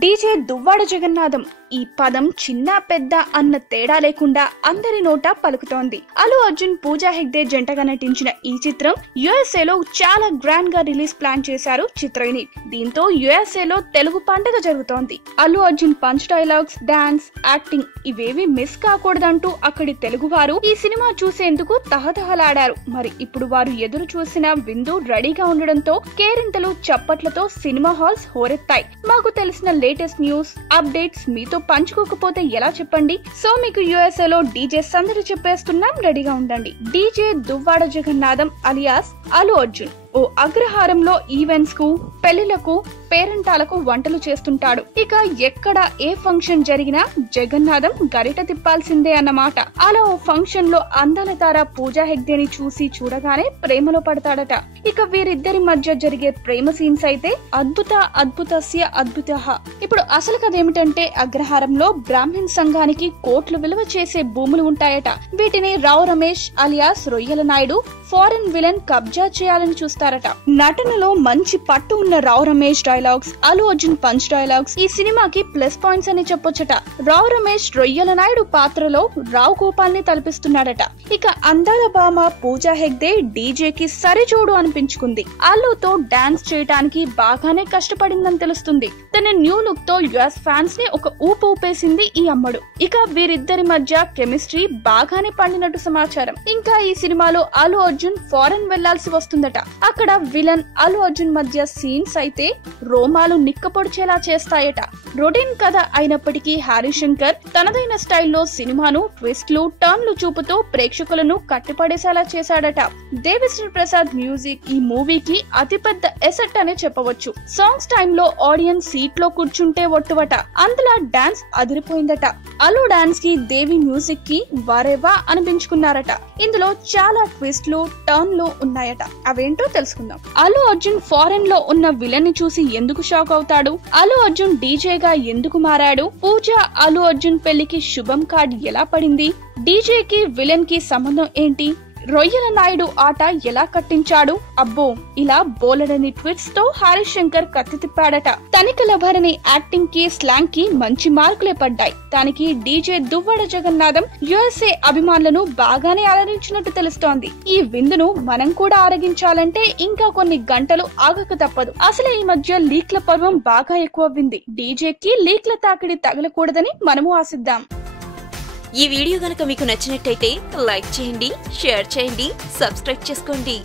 DJ Duvvada Jagannatham ఈ పదం చిన్న పెద్ద అన్న తేడా లేకుండా అందరి నోట పలుకుతోంది. అల్లు అర్జున్, పూజా హెగ్డే జంటగా నటించిన ఈ చిత్రం USA లో చాలా గ్రాండ్ గా రిలీజ్ ప్లాన్ చేశారు చిత్ర యూనిట్. దీంతో USA లో తెలుగు పండుగ జరుగుతోంది. Allu Arjun punch dialogues, dance, acting ఇవేవి మిస్ కాకూడదంటూ అక్కడి తెలుగు వారు ఈ సినిమా చూసేందుకు తహతహలాడారు. మరి ఇప్పుడు వారు ఎదురు చూసిన విందు రెడీగా ఉండడంతో కేరింతలు, చప్పట్లతో సినిమా హాల్స్ హోరెత్తాయి. మాకు తెలిసిన లేటెస్ట్ న్యూస్ అప్డేట్స్ మీతో పంచుకోకపోతే ఎలా చెప్పండి. సో మీకు USA లో డీజే సందడి చెప్పేస్తున్నాం, రెడీగా ఉండండి. డీజే దువ్వాడ జగన్నాథం అలియాస్ అల్లు అర్జున్ ఓ అగ్రహారంలో ఈవెంట్స్ కు, పెళ్లిలకు, పేరంటాలకు వంటలు చేస్తుంటాడు. ఇక ఎక్కడ ఏ ఫంక్షన్ జరిగినా జగన్నాథం గరిట తిప్పాల్సిందే అన్నమాట. అలా ఓ ఫంక్షన్ లో అందాల తార పూజా హెగ్డేని చూడగానే ప్రేమలో పడతాడట. ఇక వీరిద్దరి మధ్య జరిగే ప్రేమ సీన్స్ అయితే అద్భుతస్య అద్భుతః. ఇప్పుడు అసలు కథ ఏమిటంటే, అగ్రహారంలో బ్రాహ్మణ్ సంఘానికి కోట్లు విలువ చేసే భూములు ఉంటాయట. వీటిని రావు రమేష్ అలియాస్ రొయ్యల నాయుడు ఫారెన్ విలన్ కబ్జా చేయాలని చూస్తారట. నటనలో మంచి పట్టు ఉన్న Rao Ramesh dialogues, Allu Arjun punch dialogues ఈ సినిమాకి ప్లస్ పాయింట్స్ అని చెప్పొచ్చట. రావు రమేష్ రొయ్యల నాయుడు పాత్రలో రావు గోపాల్ ని తలపిస్తున్నాడట. ఇక అందాల భామ పూజా హెగ్డే డీజేకి సరిచూడు అనిపించుకుంది. అల్లుతో డాన్స్ చేయడానికి బాగానే కష్టపడిందని తెలుస్తుంది. తన న్యూ లుక్ తో US ఫ్యాన్స్ ని ఒక ఊపేసింది ఈ అమ్మడు. ఇక వీరిద్దరి మధ్య కెమిస్ట్రీ బాగానే పండినట్టు సమాచారం. ఇంకా ఈ సినిమాలో అల్లు అర్జున్ ఫారెన్ వెళ్లాల్సి వస్తుందట. అక్కడ విలన్ అల్లు అర్జున్ మధ్య సీన్స్ అయితే రోమాలు నిక్కపొడిచేలా చేస్తాయట. రొటీన్ కథ అయినప్పటికీ హరిశంకర్ తనదైన స్టైల్లో సినిమాను ట్విస్ట్లు, టర్న్లు చూపుతూ ప్రేక్షకులను కట్టిపడేసేలా చేశాడట. దేవిశ్రీ ప్రసాద్ మ్యూజిక్ ఈ మూవీకి అతిపెద్ద ఎసెట్ అనే చెప్పవచ్చు. సాంగ్స్ టైమ్ లో ఆడియన్స్ సీట్ లో కూర్చుంటే ఒట్టువట. అందులో డాన్స్ అదిరిపోయిందట. అల్లు డాన్స్ కి, దేవి మ్యూజిక్ కి వారేవా అనిపించుకున్నారట. ఇందులో చాలా ట్విస్ట్లు, టర్న్లు ఉన్నాయట. అవేంటో తెలుసుకుందాం. అల్లు అర్జున్ ఫారెన్ లో ఉన్న విలన్ ని చూసి ఎందుకు షాక్ అవుతాడు? అల్లు అర్జున్ డీజే గా ఎందుకు మారాడు? పూజ అల్లు అర్జున్ పెళ్లికి శుభం కార్డ్ ఎలా పడింది? డీజే కి విలన్ కి సంబంధం ఏంటి? రొయ్యల నాయుడు ఆట ఎలా కట్టించాడు? అబ్బో, ఇలా బోలెడని ట్విట్స్ తో హరిశంకర్ కత్తి తిప్పాడట. తనిఖీల భరణి యాక్టింగ్ కి, స్లాంగ్ కి మంచి మార్కులే పడ్డాయి. దానికి డీజే దువ్వాడ జగన్నాథం USA అభిమానులను బాగానే అలరించినట్టు తెలుస్తోంది. ఈ విందును మనం కూడా ఆరగించాలంటే ఇంకా కొన్ని గంటలు ఆగక తప్పదు. అసలు ఈ మధ్య లీక్ల పర్వం బాగా ఎక్కువవ్వింది. డీజేకి లీక్ల తాకిడి తగలకూడదని మనము ఆశిద్దాం. ఈ వీడియో గనుక మీకు నచ్చినట్టయితే లైక్ చేయండి, షేర్ చేయండి, సబ్స్క్రైబ్ చేసుకోండి.